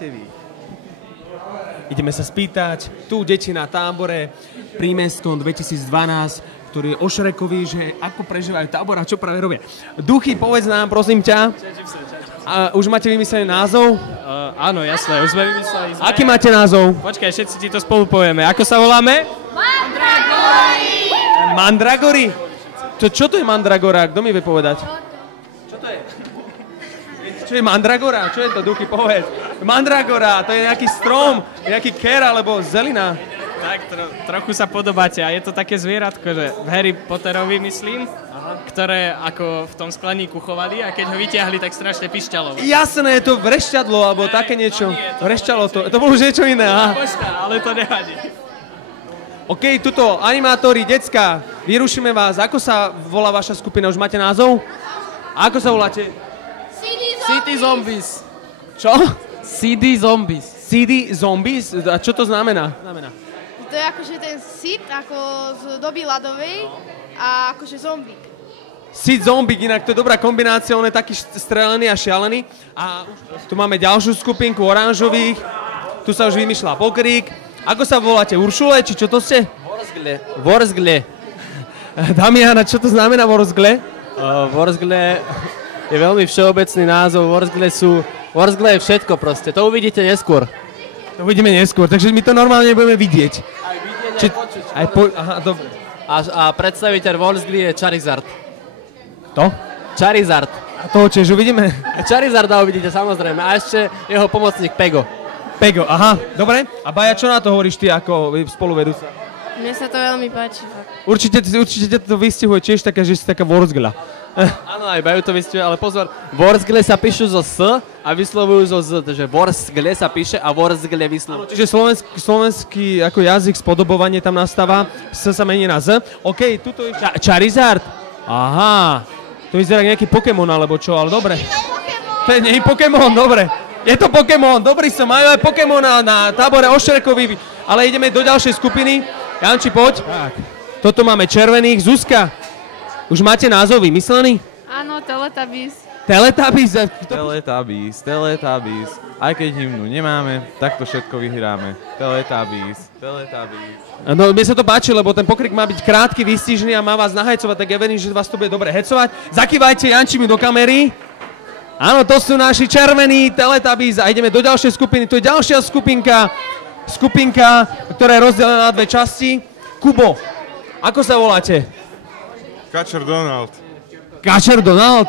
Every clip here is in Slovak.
máte vy? Ideme sa spýtať tu deti na tábore prímestskom 2012, ktorý je o Šrekovi, že ako prežívajú tábor a čo práve robia. Duchy, povedz nám, prosím ťa. A už máte vymyslený názov? Áno, jasné, už sme vymysleli. Aký máte názov? Počkaj, všetci ti to spolu povieme. Ako sa voláme? Mandragory! Mandragory? Čo to je mandragora? Kto mi vie povedať? Čo to je? Čo je mandragora? Čo je to, Duchy, povedz? Mandragora, to je nejaký strom, nejaký ker alebo zelina. Tak, trochu sa podobáte a je to také zvieratko, že v Harry Potterovi, myslím, ktoré ako v tom skleníku chovali a keď ho vyťahli, tak strašne pišťalo. Jasné, to vrešťadlo, alebo také niečo. Vrešťalo to. To bolo už niečo iné, aha. Ale to nevadí. OK, tuto, animátori, decka, vyrušíme vás. Ako sa volá vaša skupina? Už máte názov? A ako sa voláte? City Zombies. Čo? CD Zombies. CD Zombies? A čo to znamená? To je akože ten Sid, ako z doby ľadovej a akože zombík. Sid Zombík, inak to je dobrá kombinácia, on je taký strelený a šialený. A tu máme ďalšiu skupinku oranžových, tu sa už vymýšľa pokrík. Ako sa voláte? Uršule, či čo to ste? Vorzgle. Damiana, čo to znamená Vorzgle? Vorzgle je veľmi všeobecný názov. Vorzgle je všetko proste. To uvidíte neskôr. To uvidíme neskôr, takže my to normálne budeme vidieť. Aj vidieť, aj počuť. Aha, dobre. A predstaviteľ Vorzgle je Charizard. To? Charizard. A toho tiež uvidíme? Charizarda uvidíte samozrejme. A ešte jeho pomocník Pego. Pego, aha, dobre. A Baja, čo na to hovoríš ty ako spoluvedúca? Mne sa to veľmi páči. Určite to vystihuje tiež také, že si taká Vorzgla. Áno, aj Baju to vystihuje, ale pozor, Vorzgle sa píšu zo S a vyslovujú zo Z, takže Vorzgle sa píše a Vorzgle vyslovujú. Čiže slovenský ako jazyk, spodobovanie tam nastáva, S sa mení na Z. OK, tuto je Charizard. Aha, to vyzerá nejaký Pokémon alebo čo, ale dobre. To je nie Pokémon, dobre. Je to Pokémon, dobrý som, majú aj Pokémona na tábore o Šrekovi, ale ideme do ďalšej skupiny. Janči, poď. Tak. Toto máme červených. Zuzka, už máte názov vymyslený? Áno, Teletubbies. Teletubbies? Teletubbies. Aj keď hymnu nemáme, tak to všetko vyhráme. Teletubbies. No, mne sa to páči, lebo ten pokrik má byť krátky, výstižný a má vás nahajcovať, tak ja verím, že vás to bude dobre hecovať. Zakývajte Janči mi do kamery. Áno, to sú naši červení Teletubbies a ideme do ďalšej skupiny. To je ďalšia skupinka, ktorá je rozdelená na dve časti. Kubo, ako sa voláte? Kačer Donald. Kačer Donald?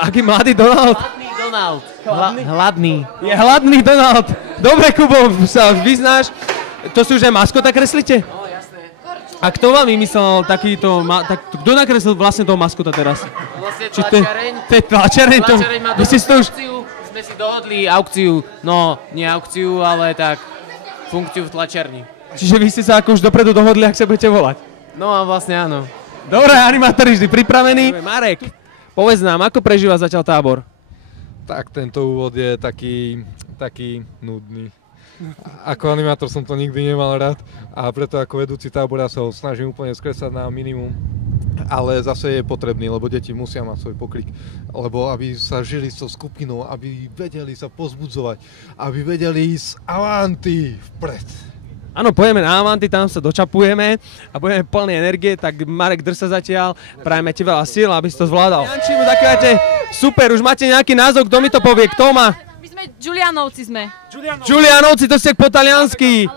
Aký mladý Donald? Hladný Donald. Hladný. Je hladný Donald. Dobre, Kubo, sa vyznáš. To si už aj maskota kreslíte? No, jasné. A kto vám vymyslel takýto... Kto nakreslil vlastne toho maskota teraz? Vlastne tlačereň. To je tlačereň? Tlačereň má aukciu. Sme si dohodli aukciu. No, nie aukciu, ale tak funkciu v tlačerni. Čiže vy ste sa ako už dopredu dohodli, ak sa budete volať? No a vlastne áno. Dobre, animátori vždy pripravení. Marek, povedz nám, ako prežíva zatiaľ tábor? Tak tento úvod je taký nudný. Ako animátor som to nikdy nemal rád a preto ako vedúci tábora sa ho snažím úplne skresať na minimum. Ale zase je potrebný, lebo deti musia mať svoj pokrik, lebo aby sa žili s tou skupinou, aby vedeli sa pozbudzovať, aby vedeli ísť avanti vpred. Áno, pojeme na avanti, tam sa dočapujeme a budeme plné energie, tak Marek, drž sa zatiaľ, prajeme ti veľa síl, aby si to zvládal. Jančimu, takývate, super, už máte nejaký názov, kto mi to povie, kto má? My sme Giulianovci sme. Giulianovci, to ste po taliansky.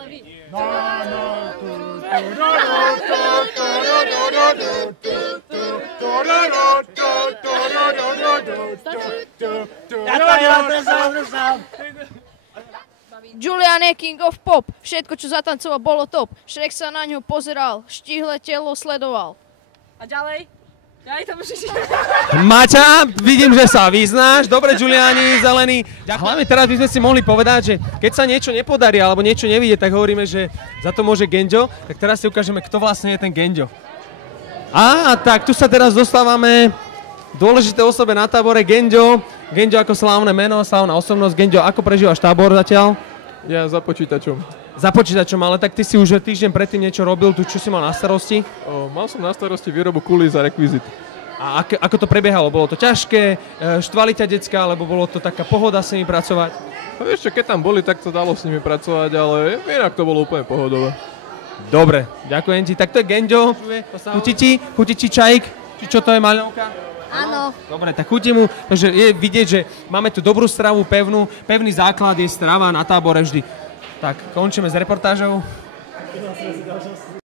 Julian je King of Pop. Všetko, čo zatancoval, bolo top. Shrek sa na ňo pozeral, štihle telo sledoval. A ďalej? Maťa, vidím, že sa vyznáš. Dobre, Giuliani, zelený. Hlavne teraz by sme si mohli povedať, že keď sa niečo nepodarí alebo niečo nevidie, tak hovoríme, že za to môže Genjo. Tak teraz si ukážeme, kto vlastne je ten Genjo. Tak tu sa teraz dostávame dôležité osobe na tábore, Genjo. Genjo ako slávne meno, slávna osobnosť. Genjo, ako prežívaš tábor zatiaľ? Ja za počítačom. Za počítačom, ale tak ty si už týždeň predtým niečo robil, tu čo si mal na starosti? Mal som na starosti výrobu kulís a rekvizit. A ako to prebiehalo? Bolo to ťažké? Štvali ťa decka, alebo bolo to taká pohoda s nimi pracovať? No vieš čo, keď tam boli, tak to dalo s nimi pracovať, ale inak to bolo úplne pohodové. Dobre, ďakujem ti. Tak to je Genďo. Chutí ti čajík? Či čo to je, Maľovka? Áno. Dobre, tak chutí mu. Takže je vidieť, že máme tu dobrú stravu, pevný základ je strava na tábore vždy. Tak, končíme s reportážou.